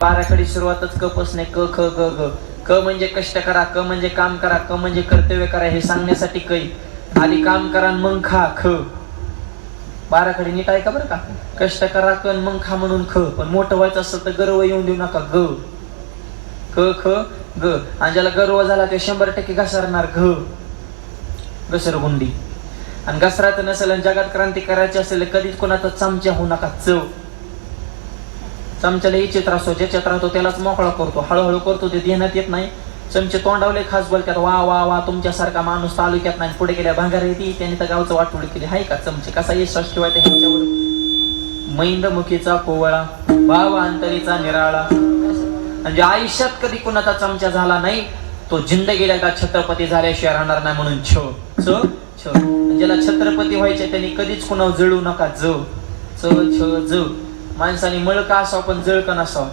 बाराखडी सुरुवातच क पासून क ख ग घ. क म्हणजे कष्ट करा, क म्हणजे काम करा, क म्हणजे कर्तव्य करा हे सांगण्यासाठी कै. आधी काम करा मग खा ख. बाराखडी नीट ऐका बरं का. कष्ट करा कन मग खा म्हणून ख. पण मोठं व्हायचं असेल तर गर्व येऊन देऊ नका ग. क ख ग. आणि ज्याला गर्व झाला ते 100% घसरणार घ. घसरगुंडी. आणि घसरायचं नसेल आणि जगात क्रांती करायची असेल कधीच कोणाचा चमचा होऊ नका चव. चमच्याला इच्छित राहतो, ज्याच्यात राहतो त्यालाच मोकळा करतो, हळूहळू करतो, ते ध्यानात येत नाही. चमचे तोंडावले खास बोलतात वा वा वा तुमच्यासारखा माणूस तालुक्यात नाही. पुढे गेल्या भांगार येते त्याने तर गावचं वाटोळी केली हाय का. चमचे कसा विश्वास ठेवायचा ह्यांच्यावर. मैंदमुखीचा कोवळा भाव अंतरीचा निराळा. म्हणजे आयुष्यात कधी कोणाचा चमचा झाला नाही तो जिंदगीला एकदा छत्रपती झाल्याशिवाय राहणार नाही म्हणून छ छ छ. ज्याला छत्रपती व्हायचे त्यांनी कधीच कुणावर जळू नका ज च छ ज. माणसाने मळ का असावं पण जळ का नसावं.